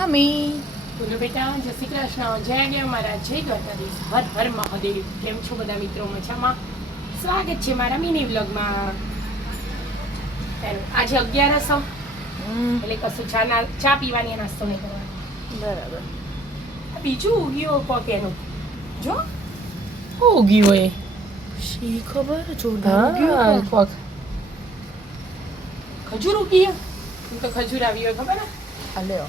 Mummy બોલો બેટા, જય શ્રી કૃષ્ણ, જય ગયા મારા જય દ્વારકાધીશ, હર હર મહાદેવ. કેમ છો બધા મિત્રો? મજામાં? સ્વાગત છે મારા મિની વ્લોગમાં. આજે 11 એટલે કશું ચા પીવાની, નાસ્તો નહીં કરવાનો. બરાબર. બીજું ઉગ્યું કોક એનું જો શું ઉગ્યું એ શી ખબર જોરદાર ઉગ્યું કોક ખજૂર ઉગી તો ખજૂર આવી હોય ખબર ને? અલે ઓ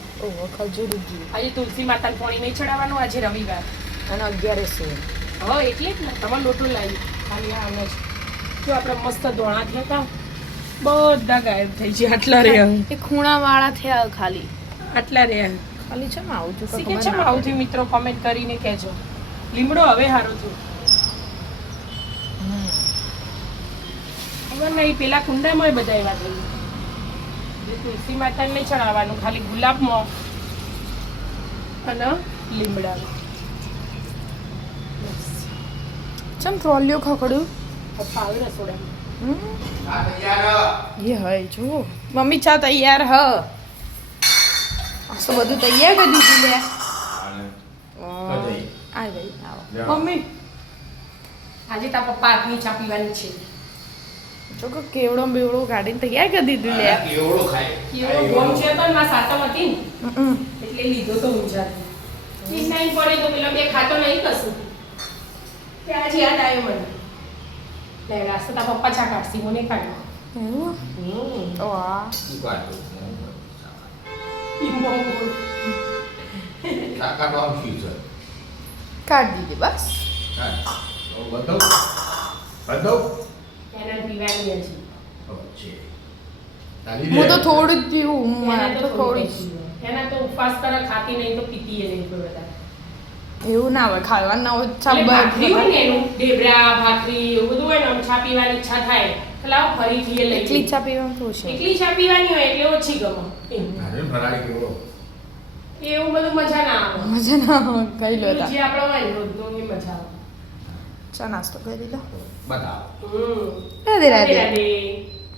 ખજૂર ઉગી. આજે તુલસી માતાને પાણી નહીં ચડાવવાનું, આજે રવિવાર અને 11 છે. હા એટલે જ ને તમારે લોટો લાવી ખાલી આને જ. જો આપણે મસ્ત ધોણા થયા હતા, બધા ગાયબ થઈ ગયા. આટલા રહ્યા એ ખૂણા વાળા થયા ખાલી. આટલા રહ્યા ખાલી છે ને આવું છું શીખે છે આવું થયું મિત્રો, કોમેન્ટ કરીને કહેજો. લીમડો હવે સારો થયો ખબર નહીં, પેલા કુંડામાં બધા એવા થઈ તુલસી માતાને નહીં ચડાવવાનું, ખાલી ગુલાબમાં અને લીમડા. ચમ ટ્રોલિયો ખકડ્યું ફાવે રસોડામાં. એ હય જો મમ્મી ચા તૈયાર હ. તો બધું તૈયાર કરી દીધું લે. આ ભાઈ આવો મમ્મી. આજે તારા પપ્પા હાથની ચા પીવાની છે. જો કે કેવડો બેવડો ગાડીને તૈયાર કરી દીધું લે. કેવડો ખાય કેવડો ગોમ છે તો ના સાતમ હતી ને એટલે લીધો તો ઊંઝાથી. નહીં પડે તો પેલા બે ખાતો નહીં કશું. તે આજે યાદ આવ્યો મને. લે રાસ્તા તારા પપ્પા ચા કાઢશી, મને કાઢો. એવું વાહ શું કાઢો એના કાઢવાનું શું છે? કાઢી દીધી બસ. બધો પીવાની હજી. હું તો થોડું જ પીવું. એના હું તો તો થોડું જ. એના તો ઉપવાસ કરે, ખાતી નહીં તો પીતી નહીં કોઈ બધા. એવું ના હોય ખાવાનું ના હોય. એટલે ભાખરી હોય ને એનું ઢેબરા ભાખરી એવું બધું હોય ને, આમ ચા પીવાની ઈચ્છા થાય તો લાવ ફરીથી એ લઈ એકલી ચા પીવાનું શું છે? એકલી ચા પીવાની હોય એટલે ઓછી ગમે એમ. ફરાળી કેવડો એવું બધું મજા ના આવે. મજા ના આવે. કઈ લો તા જે આપણે હોય ને રોજનું એ મજા આવે. ચા નાસ્તો કરી લો. બતાવો. હમ રાધે રાધે. રાધે.